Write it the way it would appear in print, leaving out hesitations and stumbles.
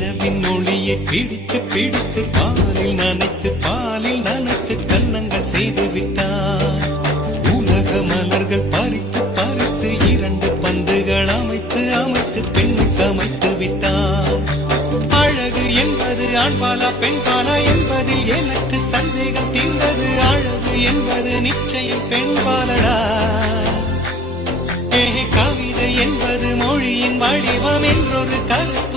நிலவின் ஒளியை பிடித்து பிடித்து பாலில் நனைத்து கன்னங்கள் செய்து விட்டார். உலக மலர்கள் பறித்து பறித்து 2 பந்துகள் அமைத்து அமைத்து பெண்ணை சமைத்து விட்டார். அழகு என்பது ஆண்பாலா பெண்பாலா என்பதில் எனக்கு சந்தேகம் தீர்ந்தது. அழகு என்பது நிச்சயம் பெண்பாலடா. கவிதை என்பது மொழியின் வடிவம் என்றொரு கருத்து